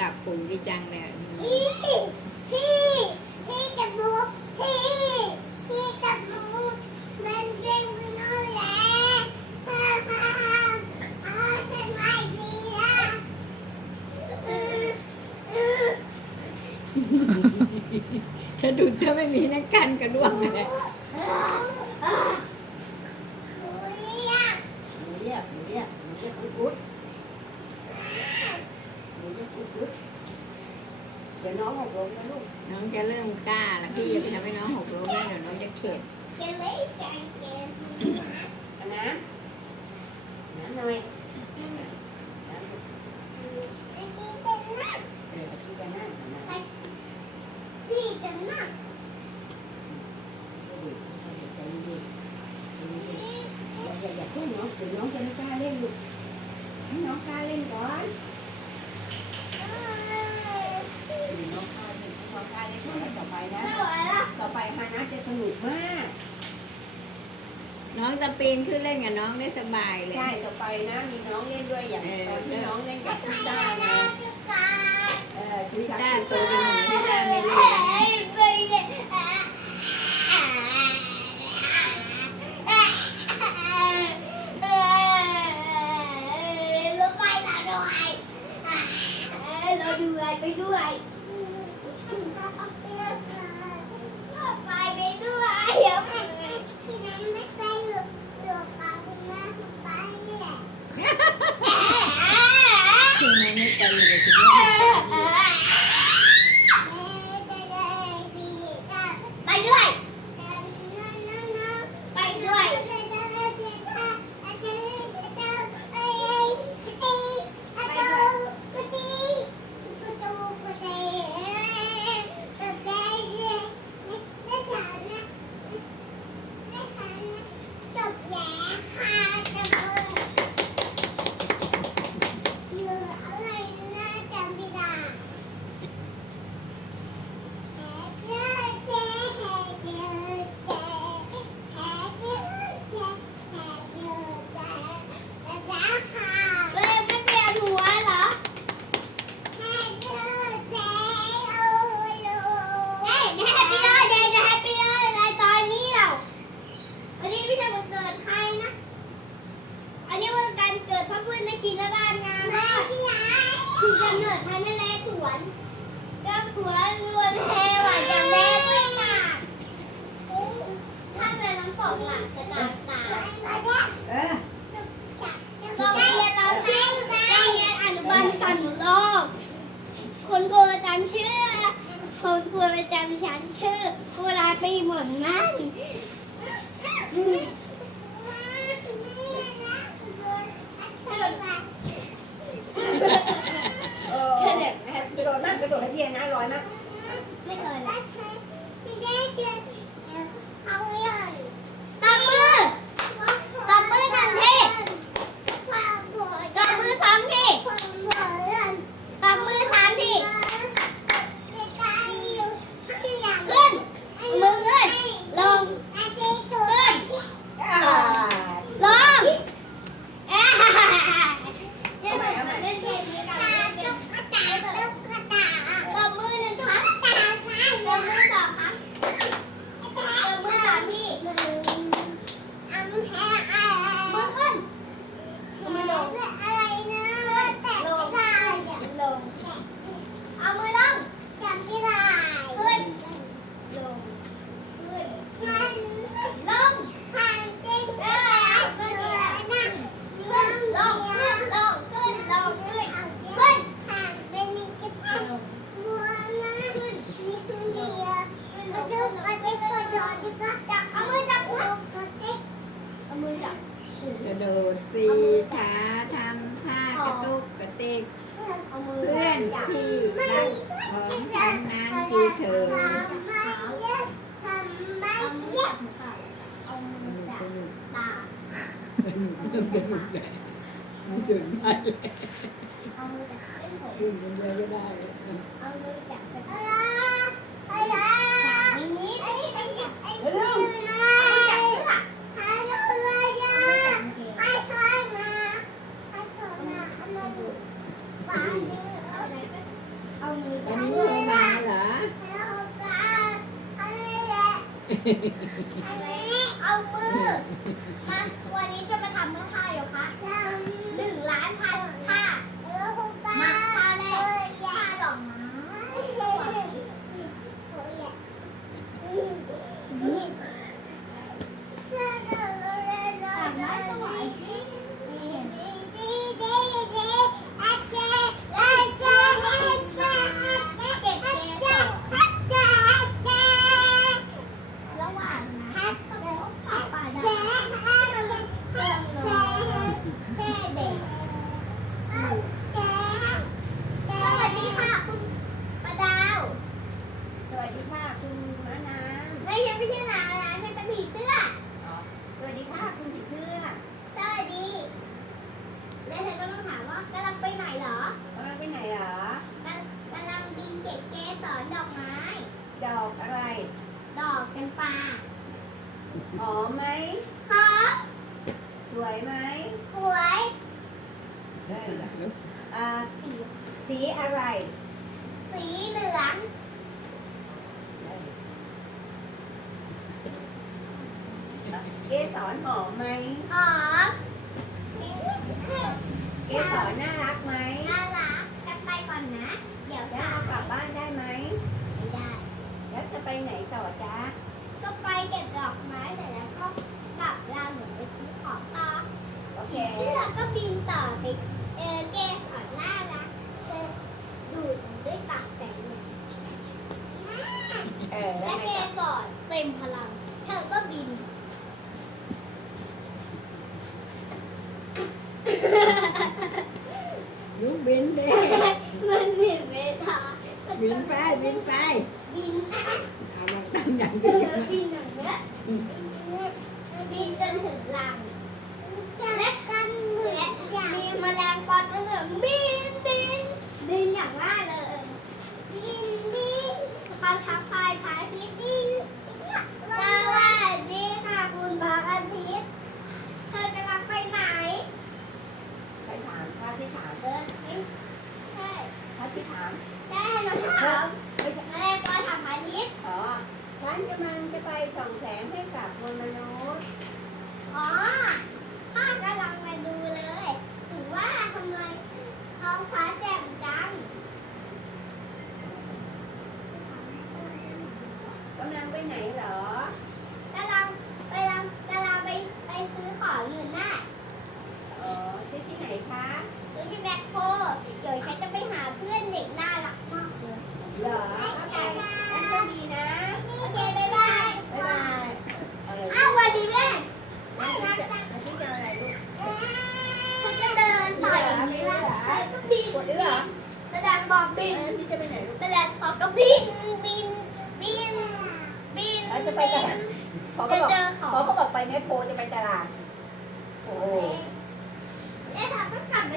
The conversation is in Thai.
ดับปุ๋ยดีจังเนี่ยพี่พี่พี่จะดูพี่พี่จะดูมันเป็นมันนู่นและฮ่าฮ่าฮ่าฮ่าเป็นไงดีอะอืออือถ้าดูถ้าไม่มีนักกันกระด้วงเลย อ่าโอ้ยอะ หนูเรียกหนูเรียกหนูเรียกอุ๊ดอุ๊ดหนูเรียกอุ๊ดอุ๊ดเดี๋ยว น้องหกล้มนะลูกน้องจะเริ่มกล้าแล้วพี่จะไปทำให้น้องหกล้มแล้วเดี๋ยวน้องจะเข็ดเกลี่ชันเกลี่เอาน้ำน้ำหน่อยน้ำลูกอันนี้จะนั่งเออเอาที่ไปนั่งเอาน้ำไปพี่จะนั่งนๆอยาอย่าอย่าเพิ่งน้องเดี๋ยวน้องจะไม่กล้าเล่นลูกให้น้องกล้าเล่นก่อนเดี๋ยวน้องกล้าเล่นน้องกล้าเล่นก่อนแล้วต่อไปนะ ไม่ไหวละ ต่อไปฮา นะจะสนุกมาก น้องจะปีนขึ้นเล่นกับน้องได้สบายเลย ใช่ต่อไปนะมีน้องเล่นด้วยอย่างตอนที่น้องเล่นกับพี่ต้าไงเออพี่พี่ต้าต้าโตเป็นหนุ่มพี่ต้าไม่เล่นเฮ้ยไปเลยรถไฟละด้วยเราด้วยไปด้วยไปไปด้วยเดี๋ยวพี่นั้น ไม่ไปอยู่อยู่กับคุณแม่ไปเนี่ย กำเนิดพระนเรศวรก็ผัวรวยแพรหวานจังแม่ด้วยหนักถ้าเกิดน้ำตกหลักจะหนักตาเออโรงเรียนเราชื่อโรงเรียนอนุบาลสันนุโลกคุณครูประจำชื่อคุณครูประจำชั้นชื่อครูราตรีหมนมั่นเออ แค่เด็กนะ กระโดดมากกระโดดให้เพียนนะลอยมากไม่เลยละตบมือตบมือหนึ่งทีตบมือสองที hat. มือจับตามจุดไปเอามือจับเส้เดียเอามือจับเส้นผมอย่างนี้ไอ้ไอ้ไอ้ไอ้เรื่องนะเอาจับเสื้อหาเรื่องเลยอะไอ้ทอยมาไอ้ทอยมาเอามาดูปลยเอาไหนก็เอามืออัจับเสื้อโทรมาเหรอเอาปลาเอาเลยแหละอันนี้ เอามือ มาวันนี้จะมาทำท่าอยู่คะหนึ่งล้านพันค่ะ มาท่าแรกท่าดอกไม้ ลังบินเก็บเกสรดอกไม้ดอกอะไรดอกกันป่าหอมไหมฮะสวย ไหมสวยอ่าสีอะไร สีเหลืองเกสรหอมไหมหอมเกสรน่ารักไหมน่ารักกันไปก่อนนะ เดี๋ยวจะจะเอากลับบ้านได้ไหมไม่ได้ แล้วจะไปไหนต่อจ๊ะก็ไปเก็บดอกไม้เสร็จแล้วก็กลับลาหนูไปซื้อของต่อ โอเค ผีเสื้อ ก็บินต่อไปเออเกสรน่ารักเธอดูดด้วยปากแสงเหนืองเออและเกสรเต็มพลัง เธอก็บิน ยุบบินเด้มันบินไม่ได้บินไปบินไปบินนะเอามาทำอย่างเธนี้อบินอย่างเงี้ยบินจนถึงหลัง และกันเหมือนมี แมลงปอตัวเหลืองบินบินบินอย่างร่าเริงบินบินความทักทายพระอาทิตย์บินสวัสดีค่ะคุณพระอาทิตย์เธอกำลังไปไหนไปถามพระที่ถามเออใช่พระที่ถามใช่หนูถามไม่ใช่แมลงปอทำอาทิตย์อ๋อฉันกำลังจะไปส่องแสงให้กับมวลมนุษย์อ๋อข้ากำลังมาดูเลย ถึงว่าทำไมท้องฟ้าแจ่มจัง กำลังไปไหนเหรอ กำลังกำลังกำลังไปไปซื้อของอยู่น่ะ อ๋อที่ที่ไหนคะ ซื้อที่แบ็คโฮเดี๋ยวฉันจะไปหาเพื่อนเด็กน่ารักมากเลย เหรอโอเคงั้นก็ดีนะ โอเคบ๊ายบาย บ๊ายบายเออ อ้าวสวัสดีแม่ แล้วที่จะแล้วที่จะอะไรลูก ฉันจะเดินต่อยอย่างนี้ละแล้วก็บิน ปวดด้วยเหรอ แสดง บอกเอบินอที่จะไปไหนลูกแสดงบอกก็บินบินบินบิน แล้วจะไปตลาดเขาก็จะบอกเจอขอเขางก็บอกไปแมคโครจะไปตลาดโอ้โห